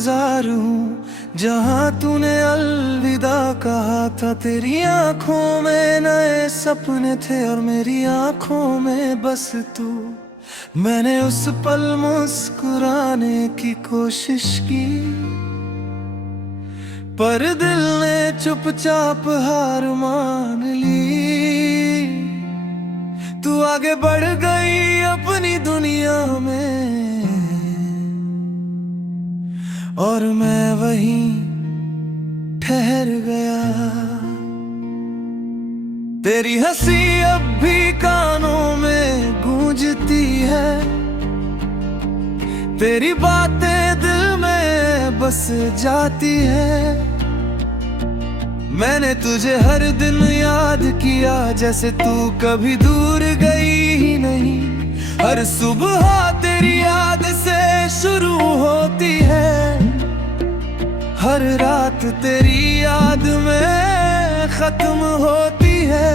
इंतजार हूँ जहाँ तूने अलविदा कहा था। तेरी आंखों में नए सपने थे और मेरी आंखों में बस तू। मैंने उस पल मुस्कुराने की कोशिश की, पर दिल ने चुपचाप हार मान ली। तू आगे बढ़ गई अपनी दुनिया में और मैं वहीं ठहर गया। तेरी हंसी अब भी कानों में गूंजती है, तेरी बातें दिल में बस जाती है। मैंने तुझे हर दिन याद किया जैसे तू कभी दूर गई ही नहीं। हर सुबह तेरी याद से शुरू होती है, हर रात तेरी याद में खत्म होती है।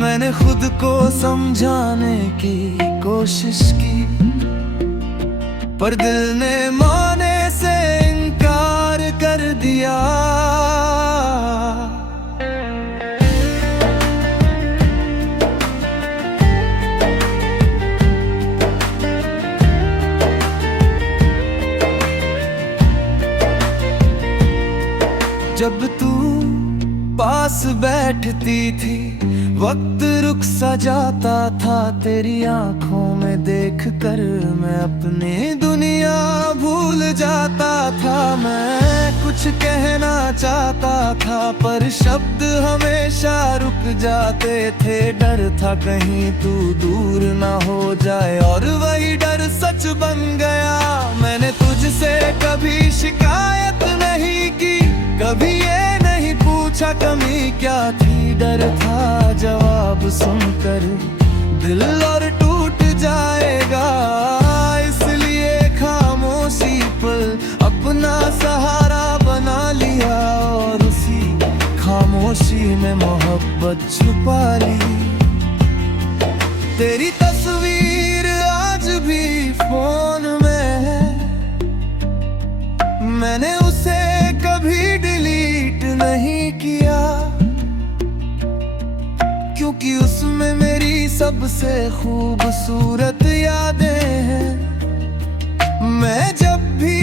मैंने खुद को समझाने की कोशिश की, पर दिल ने मानने से इनकार कर दिया। जब तू पास बैठती थी वक्त रुक सा जाता था। तेरी आंखों में देख कर मैं अपनी दुनिया भूल जाता था। मैं कुछ कहना चाहता था पर शब्द हमेशा रुक जाते थे। डर था कहीं तू दूर ना हो जाए और वही डर सच बन गया। मैंने तुझसे कभी शिकायत नहीं की, कभी ये नहीं पूछा कमी क्या थी। डर था जवाब सुनकर दिल और टूट जाएगा, इसलिए खामोशी पर अपना सहारा बना लिया और उसी खामोशी में मोहब्बत छुपा ली। तेरी तस्वीर आज भी फोन में है, मैंने उसे कभी डिलीट नहीं किया, क्योंकि उसमें मेरी सबसे खूबसूरत यादें हैं। मैं जब भी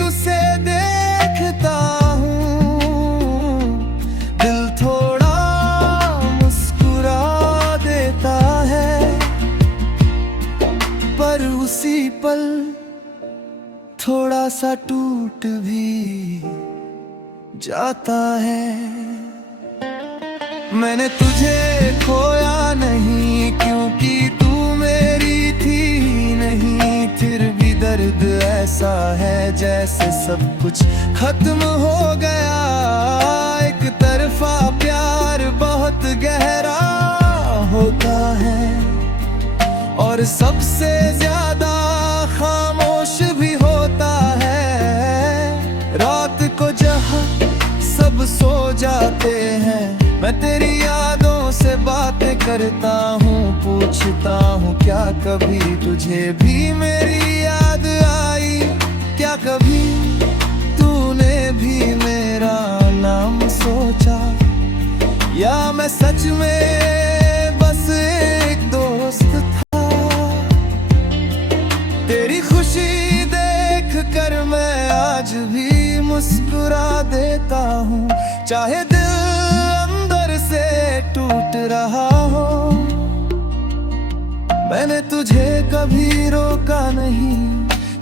उसे देखता हूँ दिल थोड़ा मुस्कुरा देता है, पर उसी पल थोड़ा सा टूट भी जाता है। मैंने तुझे खोया नहीं क्योंकि तू मेरी थी नहीं, फिर भी दर्द ऐसा है जैसे सब कुछ खत्म हो गया। एक तरफा प्यार बहुत गहरा होता है और सबसे ज्यादा खामोश भी होता है। रात को जहाँ सब सो जाते हैं मैं तेरी यादों से बातें करता हूँ। पूछता हूँ क्या कभी तुझे भी मेरी याद आई, क्या कभी तूने भी मेरा नाम सोचा, या मैं सच में बस एक दोस्त था। तेरी खुशी देख कर मैं आज भी मुस्कुरा देता हूँ, चाहे दिल अंदर से टूट रहा हो। मैंने तुझे कभी रोका नहीं,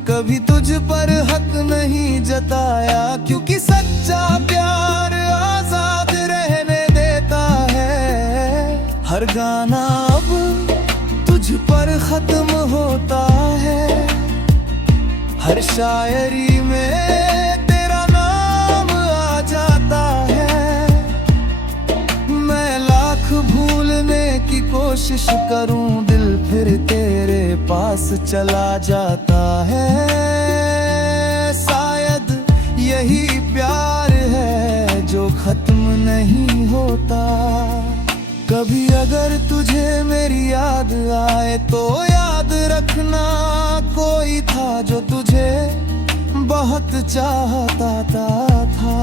कभी तुझ पर हक नहीं जताया, क्योंकि सच्चा प्यार आजाद रहने देता है। हर गाना अब तुझ पर खत्म होता है, हर शायरी में तेरा नाम आ जाता है। मैं लाख भूलने की कोशिश करूं दिल फिर तेरे पास चला जाता है। शायद यही प्यार है जो खत्म नहीं होता। कभी अगर तुझे मेरी याद आए तो याद रखना कोई था जो तुझे बहुत चाहता था।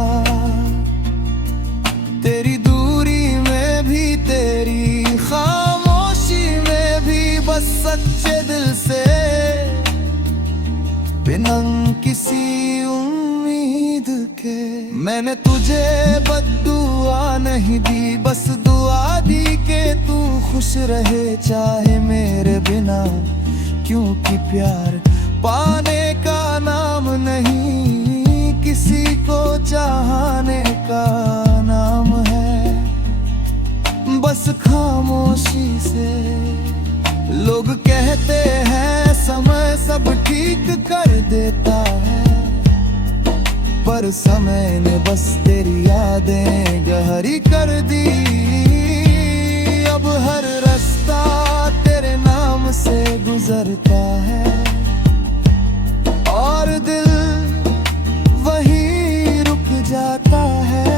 तेरी दूरी में भी, तेरी खामोशी में भी, बस सच्चे दिल से, बिना किसी उम्मीद के। मैंने तुझे बद्दुआ नहीं दी, बस दुआ दी कि तू खुश रहे चाहे मेरे बिना। क्योंकि प्यार पाने का नाम नहीं, किसी को चाहने का नाम है। बस खामोशी से लोग कहते हैं समय सब ठीक कर देता है, पर समय ने बस तेरी यादें गहरी कर दी। अब हर रास्ता तेरे नाम से गुजरता है, और दिल वहीं रुक जाता है।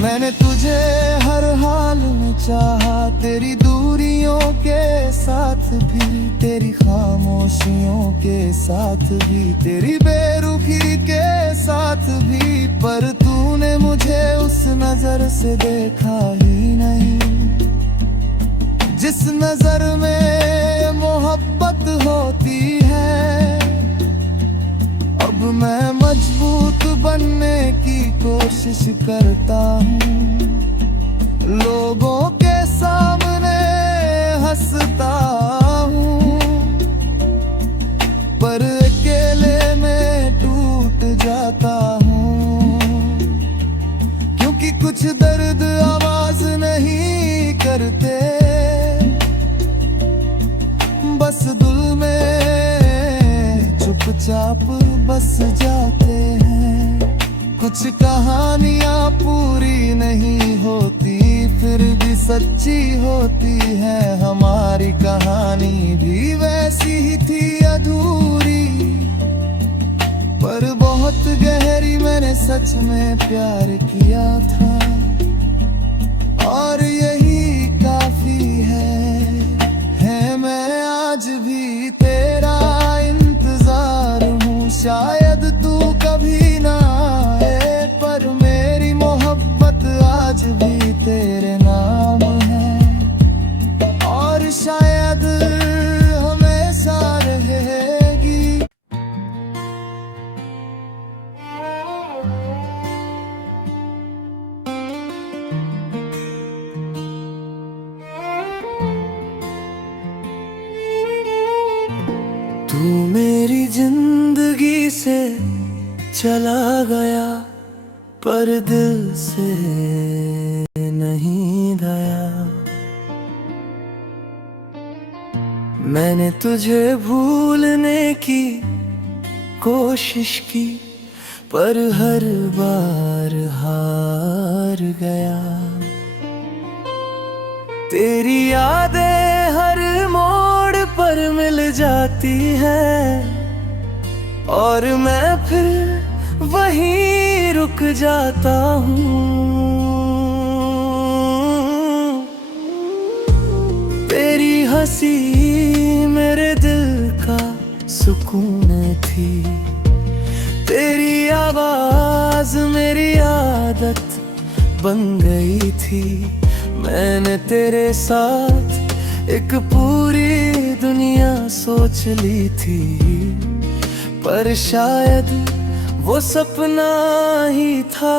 मैंने तुझे हर हाल में चाहा, तेरी दूरियों के साथ भी, तेरी खामोशियों के साथ भी, तेरी बेरुखी के साथ भी। पर तूने मुझे उस नजर से देखा ही नहीं, जिस नजर में मोहब्बत होती है। अब मैं मजबूत बनने की कोशिश करता हूँ, लोगों के सामने हंसता हूँ, पर अकेले में टूट जाता हूँ। क्योंकि कुछ दर्द आवाज नहीं करते, बस दिल में चुपचाप बस जाते हैं। कुछ कहानियां पूरी नहीं होती, फिर भी सच्ची होती है। हमारी कहानी भी वैसी ही थी, अधूरी पर बहुत गहरी। मैंने सच में प्यार किया था, और यही काफी है मैं आज भी तेरा इंतजार हूँ। शायद तू कभी ना आए, पर मेरी मोहब्बत आज भी तेरे नाम है, और शायद हमेशा रहेगी। तू मेरी जिंदगी से चला गया, पर दिल से नहीं गया। मैंने तुझे भूलने की कोशिश की, पर हर बार हार गया। तेरी यादें हर मोड़ पर मिल जाती हैं, और मैं फिर वहीं रुक जाता हूँ। तेरी हंसी मेरे दिल का सुकून थी, तेरी आवाज मेरी आदत बन गई थी। मैंने तेरे साथ एक पूरी दुनिया सोच ली थी, पर शायद वो सपना ही था।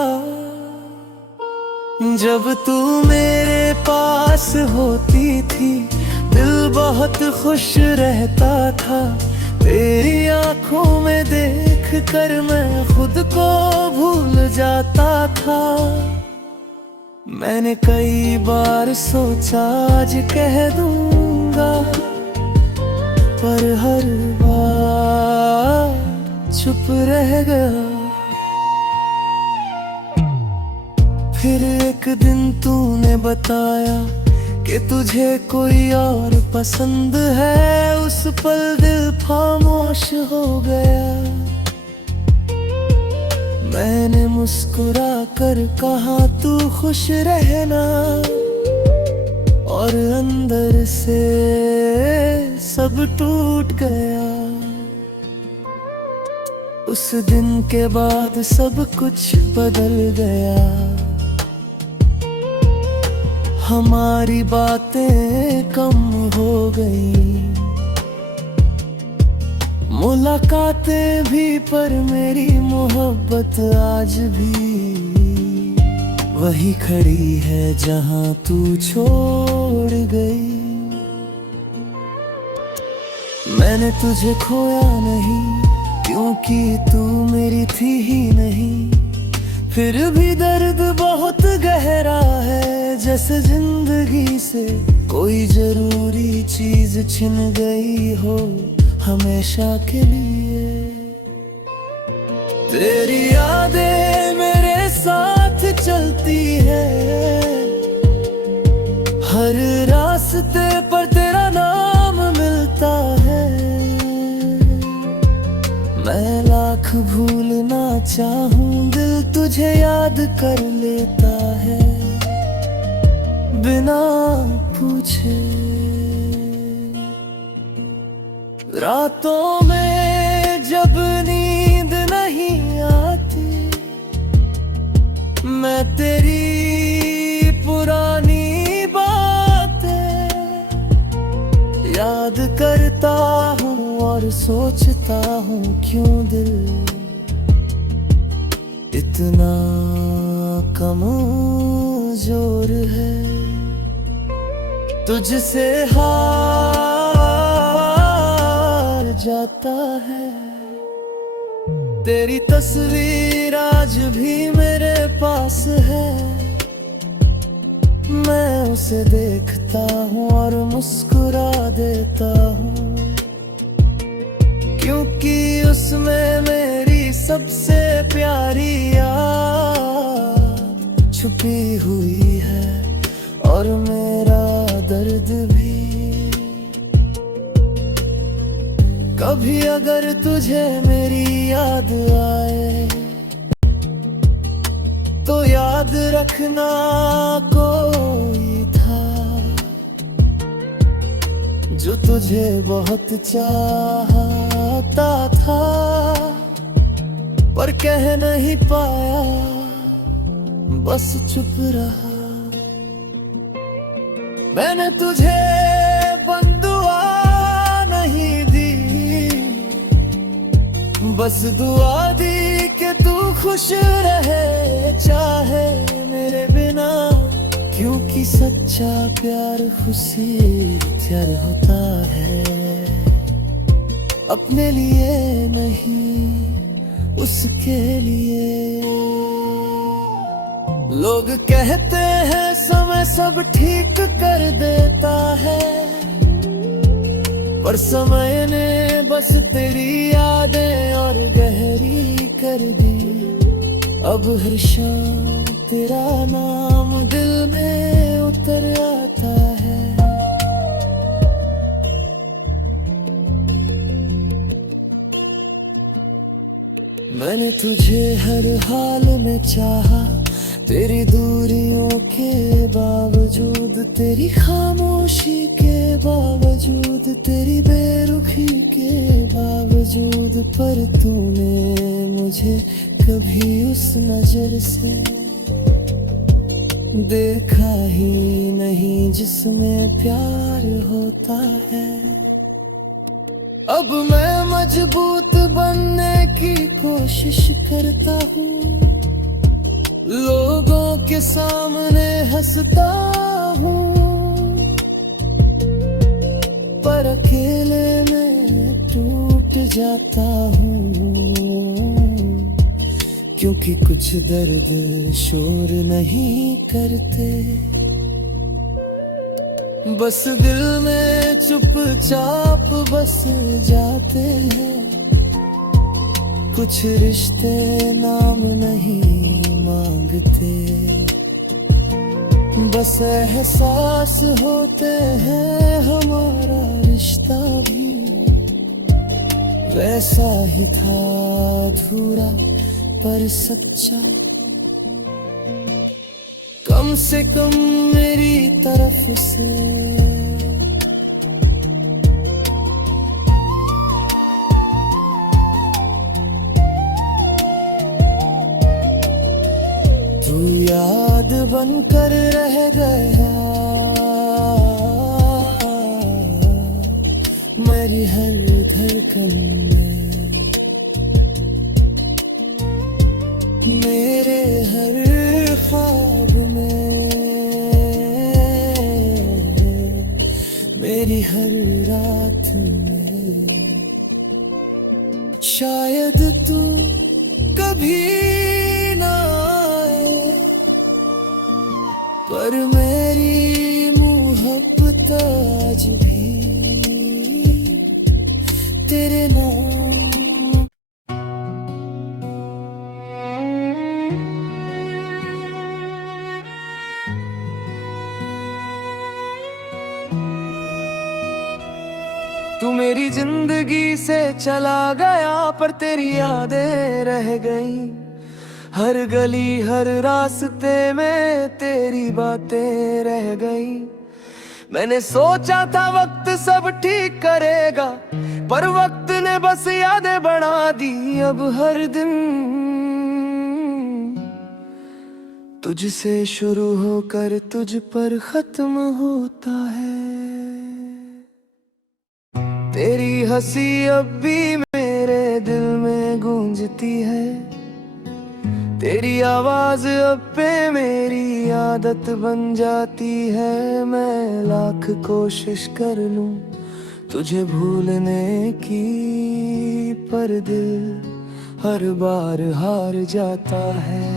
जब तू मेरे पास होती थी, दिल बहुत खुश रहता था। तेरी आंखों में देख कर मैं खुद को भूल जाता था। मैंने कई बार सोचा आज कह दूंगा, पर हर बार चुप रह गया। फिर एक दिन तूने बताया कि तुझे कोई और पसंद है। उस पल दिल खामोश हो गया। मैंने मुस्कुरा कर कहा तू खुश रहना, और अंदर से सब टूट गया। उस दिन के बाद सब कुछ बदल गया। हमारी बातें कम हो गई, मुलाकातें भी, पर मेरी मोहब्बत आज भी वही खड़ी है जहां तू छोड़ गई। मैंने तुझे खोया नहीं, क्योंकि तू मेरी थी ही नहीं। फिर भी दर्द बहुत गहरा है, जैसे जिंदगी से कोई जरूरी चीज छिन गई हो हमेशा के लिए। तेरी यादें मेरे साथ चलती है, हर रास्ते पर तेरा नाम मिलता है। मैं लाख भूलना चाहूं, दिल तुझे याद कर लेता है बिना पूछे। रातों में जब नींद नहीं आती, मैं तेरी पुरानी बातें याद करता हूँ और सोचता हूँ, क्यों दिल इतना कमजोर है। तुझसे हार जाता है। तेरी तस्वीर आज भी मेरे पास है, मैं उसे देखता हूँ और मुस्कुरा देता हूँ, क्योंकि उसमें मेरी सबसे प्यारी याद छुपी हुई है, और मेरा दर्द भी। कभी अगर तुझे मेरी याद आए, तो याद रखना कोई था जो तुझे बहुत चाहता था, पर कह नहीं पाया, बस चुप रहा। मैंने तुझे बंदुआ नहीं दी, बस दुआ दी कि तू खुश रहे, चाहे मेरे बिना, क्योंकि सच्चा प्यार खुशी प्यार होता है, अपने लिए नहीं उसके लिए। लोग कहते हैं समय सब ठीक कर देता है, पर समय ने बस तेरी यादें और गहरी कर दी। अब हर शाम तेरा नाम दिल में उतर आता है। मैंने तुझे हर हाल में चाहा, तेरी दूरियों के बावजूद, तेरी खामोशी के बावजूद, तेरी बेरुखी के बावजूद, पर तूने मुझे कभी उस नजर से देखा ही नहीं जिसमें प्यार होता है। अब मैं मजबूत बनने की कोशिश करता हूँ, लोगों के सामने हंसता हूँ, पर अकेले में टूट जाता हूँ, क्योंकि कुछ दर्द शोर नहीं करते, बस दिल में चुपचाप बस जाते हैं। कुछ रिश्ते नाम नहीं मांगते, बस एहसास होते हैं। हमारा रिश्ता भी वैसा ही था, अधूरा पर सच्चा, कम से कम मेरी तरफ से। याद बनकर रह गया मेरी हर धड़कन में, मेरे हर ख्वाब में, मेरी हर रात में। शायद तू कभी ना आए, पर मेरी मोहब्बत आज भी तेरे नाम। तू मेरी जिंदगी से चला गया, पर तेरी यादें रह गई। हर गली हर रास्ते में तेरी बातें रह गई। मैंने सोचा था वक्त सब ठीक करेगा, पर वक्त ने बस यादें बढ़ा दी। अब हर दिन तुझसे शुरू होकर तुझ पर खत्म होता है। तेरी हंसी अब भी मेरे दिल में गूंजती है, तेरी आवाज अब पे मेरी आदत बन जाती है। मैं लाख कोशिश कर लूं तुझे भूलने की, पर दिल हर बार हार जाता है।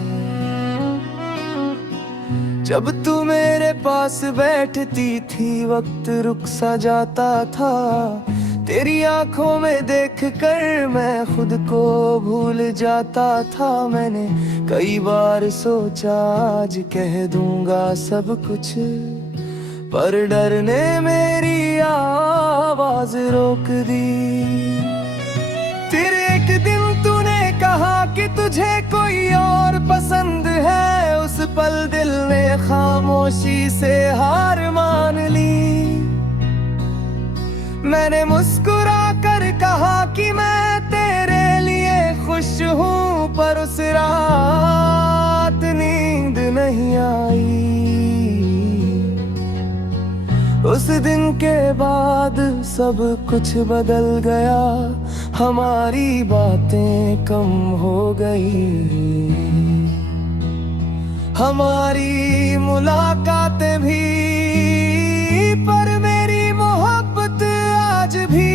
जब तू मेरे पास बैठती थी वक्त रुक सा जाता था। तेरी आंखों में देखकर मैं खुद को भूल जाता था। मैंने कई बार सोचा आज कह दूंगा सब कुछ, पर डर ने मेरी आवाज रोक दी। फिर एक दिन तूने कहा कि तुझे कोई और पसंद है। उस पल दिल ने खामोशी से हार मान ली। मैंने मुस्कुरा कर कहा कि मैं तेरे लिए खुश हूँ, पर उस रात नींद नहीं आई। उस दिन के बाद सब कुछ बदल गया, हमारी बातें कम हो गई, हमारी मुलाकातें भी। पर मेरी मोहब्बत आज भी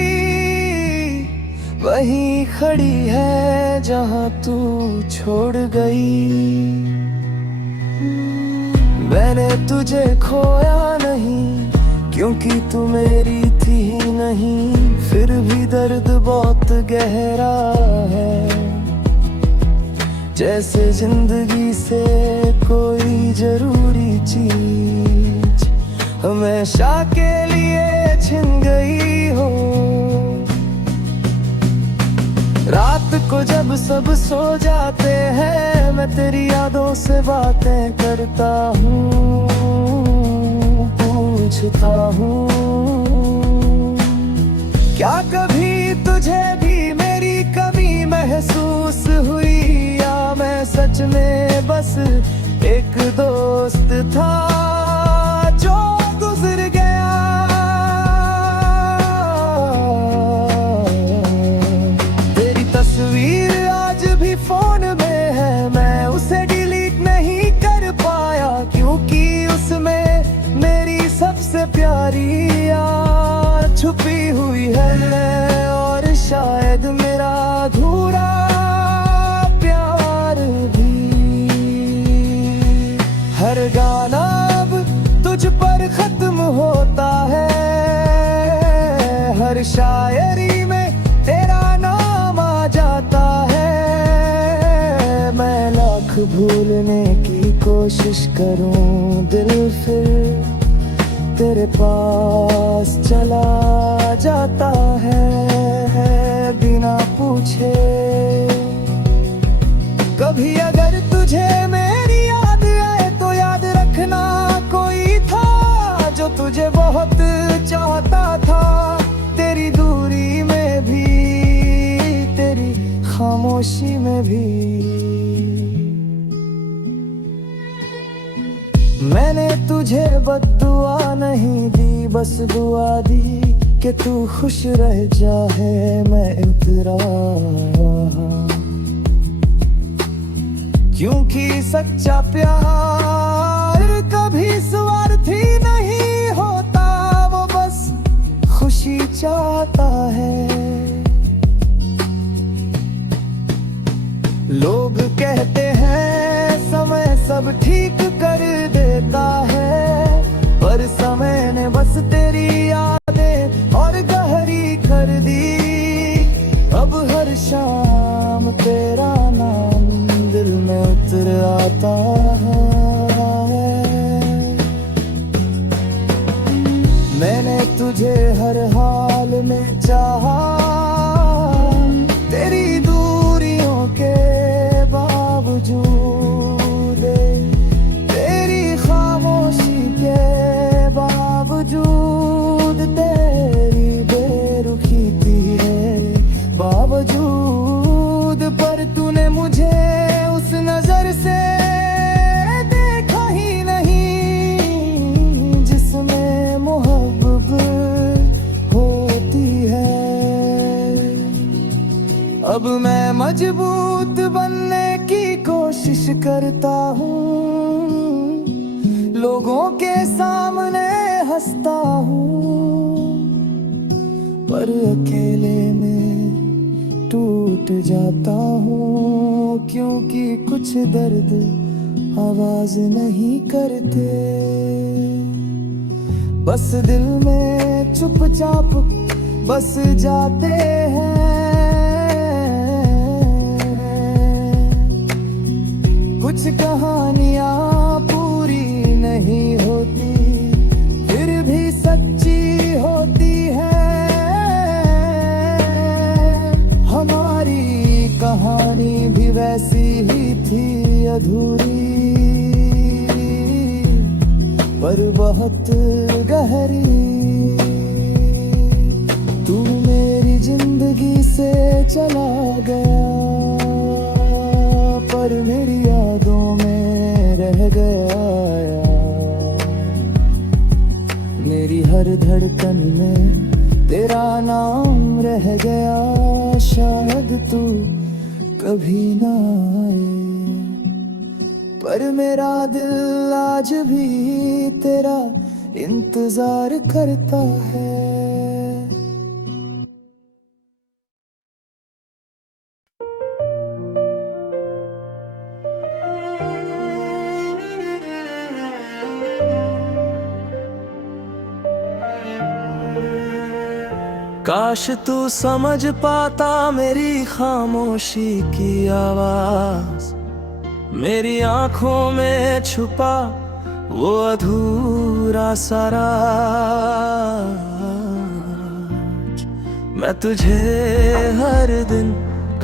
वहीं खड़ी है जहां तू छोड़ गई। मैंने तुझे खोया नहीं, क्योंकि तू मेरी थी ही नहीं। फिर भी दर्द बहुत गहरा है, जैसे जिंदगी से कोई जरूरी चीज हमेशा के लिए छिन गई हो। रात को जब सब सो जाते हैं, मैं तेरी यादों से बातें करता हूँ, पूछता हूँ क्या कभी तुझे भी मेरी कमी महसूस हुई, या मैं सच में बस एक दोस्त था जो गुजर गया। तेरी तस्वीर आज भी फोन में है, मैं उसे डिलीट नहीं कर पाया, क्योंकि उसमें मेरी सबसे प्यारी याद छुपी हुई है। और शायद मेरा अधूरा प्यार भी। हर गाना अब तुझ पर खत्म होता है, हर शायरी में तेरा नाम आ जाता है। मैं लाख भूलने की कोशिश करूं, दिल फिर तेरे पास चला जाता है बिना पूछे। कभी अगर तुझे मेरी याद आए तो याद रखना, कोई था जो तुझे बहुत चाहता था। तेरी दूरी में भी, तेरी खामोशी में भी। मैंने तुझे बद्दुआ नहीं दी, बस दुआ दी कि तू खुश रह जाए। मैं उतरा क्योंकि सच्चा प्यार कभी स्वार्थी नहीं होता, वो बस खुशी चाहता है। लोग कहते हैं समय सब ठीक कर देता है, पर समय ने बस तेरी यादें और गहरी कर दी। अब हर शाम तेरा नाम दिल में उतर आता है। मैंने तुझे हर हाल में चाहा, तेरी दूरियों के बावजूद, तेरी खामोशी के बावजूद, तेरी बेरुखी तेरे बावजूद। पर तूने मुझे उस नजर से देखा ही नहीं जिसमें मोहब्बत होती है। अब मैं मजबूत बनने की कोशिश करता हूँ, लोगों के सामने हंसता हूँ, पर अकेले में टूट जाता हूँ। क्योंकि कुछ दर्द आवाज नहीं करते, बस दिल में चुपचाप बस जाते हैं। कुछ कहानियां पूरी नहीं होती, फिर भी सच्ची होती है। हमारी कहानी भी वैसी ही थी, अधूरी पर बहुत गहरी। तू मेरी जिंदगी से चला गया, पर मेरी यादों में रह गया। मेरी हर धड़कन में तेरा नाम रह गया। शायद तू कभी ना आए, पर मेरा दिल आज भी तेरा इंतजार करता है। काश तू समझ पाता मेरी खामोशी की आवाज, मेरी आंखों में छुपा वो अधूरा सा राज। मैं तुझे हर दिन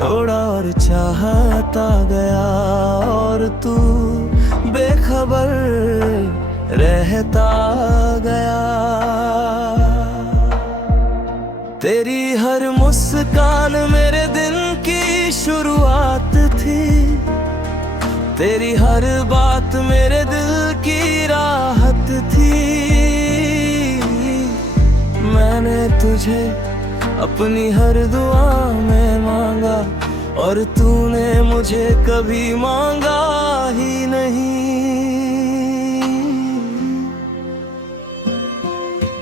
थोड़ा और चाहता गया, और तू बेखबर रहता गया। तेरी हर मुस्कान मेरे दिन की शुरुआत थी, तेरी हर बात मेरे दिल की राहत थी। मैंने तुझे अपनी हर दुआ में मांगा, और तूने मुझे कभी मांगा ही नहीं।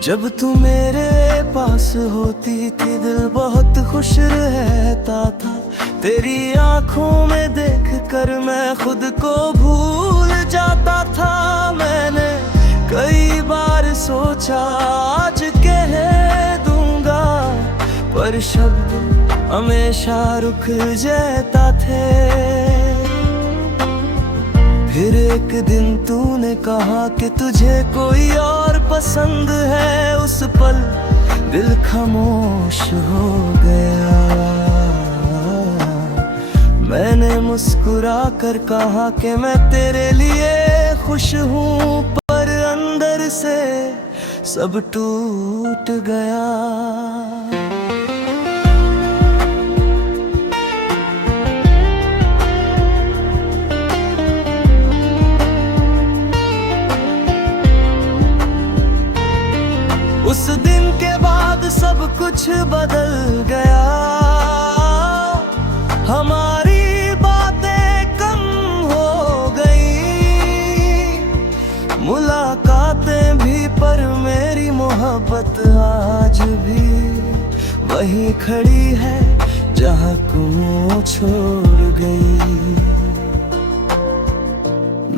जब तू मेरे पास होती थी दिल बहुत खुश रहता था, तेरी आंखों में देख कर मैं खुद को भूल जाता था। मैंने कई बार सोचा आज कह दूंगा, पर शब्द हमेशा रुक जाता थे। फिर एक दिन तूने कहा कि तुझे कोई और पसंद है, उस पल दिल खामोश हो गया। मैंने मुस्कुरा कर कहा कि मैं तेरे लिए खुश हूँ, पर अंदर से सब टूट गया। हमारी बातें कम हो गई, मुलाकातें भी, पर मेरी मोहब्बत आज भी वहीं खड़ी है जहाँ तुम छोड़ गई।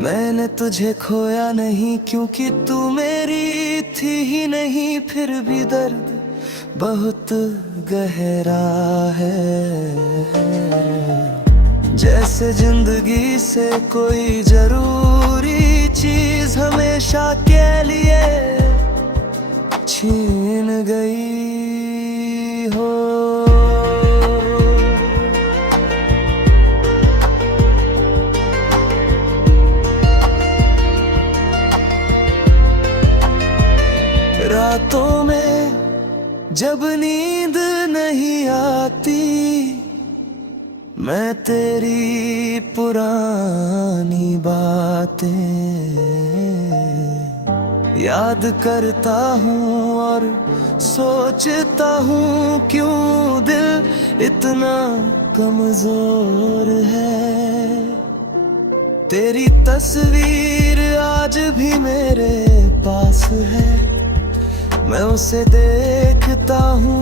मैंने तुझे खोया नहीं क्योंकि तू मेरी थी ही नहीं, फिर भी दर्द बहुत गहरा है। जैसे जिंदगी से कोई जरूरी चीज हमेशा के लिए छीन गई हो। रातों में जब नींद नहीं आती, मैं तेरी पुरानी बातें याद करता हूँ और सोचता हूँ क्यों दिल इतना कमजोर है। तेरी तस्वीर आज भी मेरे पास है, मैं उसे देखता हूँ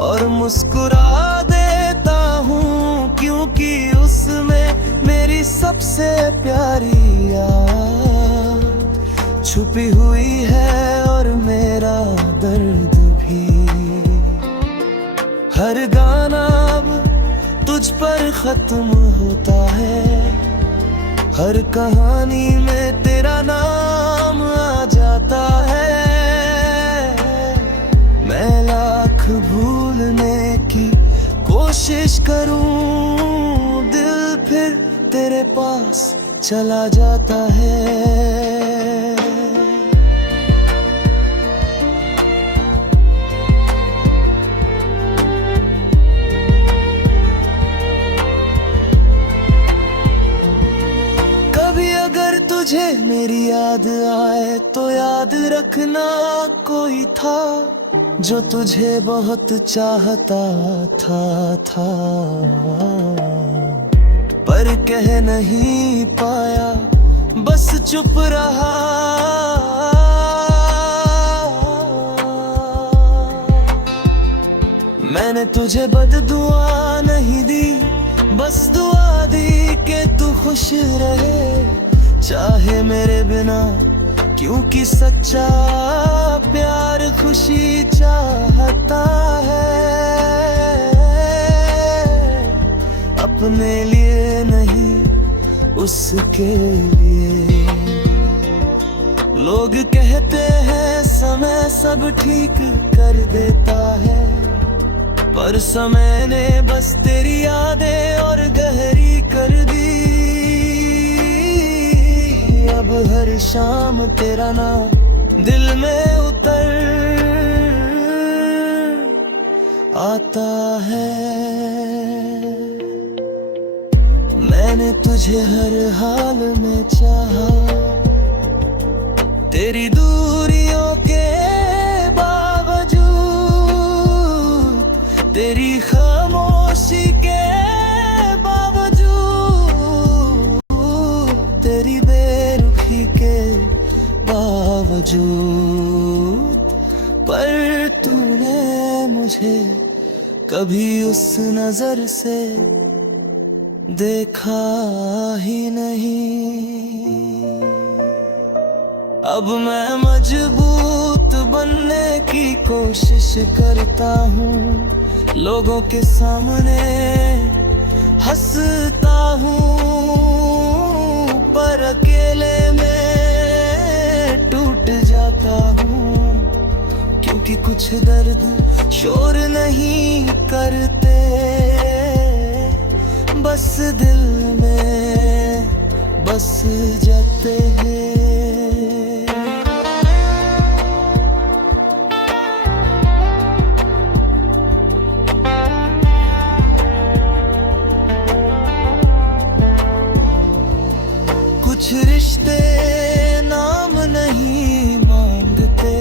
और मुस्कुरा देता हूँ, क्योंकि उसमें मेरी सबसे प्यारी याद छुपी हुई है और मेरा दर्द भी। हर गाना अब तुझ पर खत्म होता है, हर कहानी में तेरा नाम आ जाता है। मैं लाख भूलने की कोशिश करूं, दिल फिर तेरे पास चला जाता है। कभी अगर तुझे मेरी याद आए तो याद रखना, कोई था जो तुझे बहुत चाहता था, पर कह नहीं पाया, बस चुप रहा। मैंने तुझे बददुआ नहीं दी, बस दुआ दी कि तू खुश रहे, चाहे मेरे बिना, क्योंकि सच्चा प्यार खुशी चाहता है, अपने लिए नहीं उसके लिए। लोग कहते हैं समय सब ठीक कर देता है, पर समय ने बस तेरी यादें और गहरी कर दी। अब हर शाम तेरा नाम दिल में उतर आता है। मैंने तुझे हर हाल में चाहा, तेरी दूरियों के बावजूद, तेरी खामोशी के बावजूद, तेरी बेरुखी के बावजूद, पर तूने मुझे कभी उस नजर से देखा ही नहीं। अब मैं मजबूत बनने की कोशिश करता हूँ, लोगों के सामने हंसता हूँ, पर अकेले में टूट जाता हूँ, क्योंकि कुछ दर्द शोर नहीं करते, बस दिल में बस जाते हैं। कुछ रिश्ते नाम नहीं मांगते,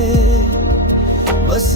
बस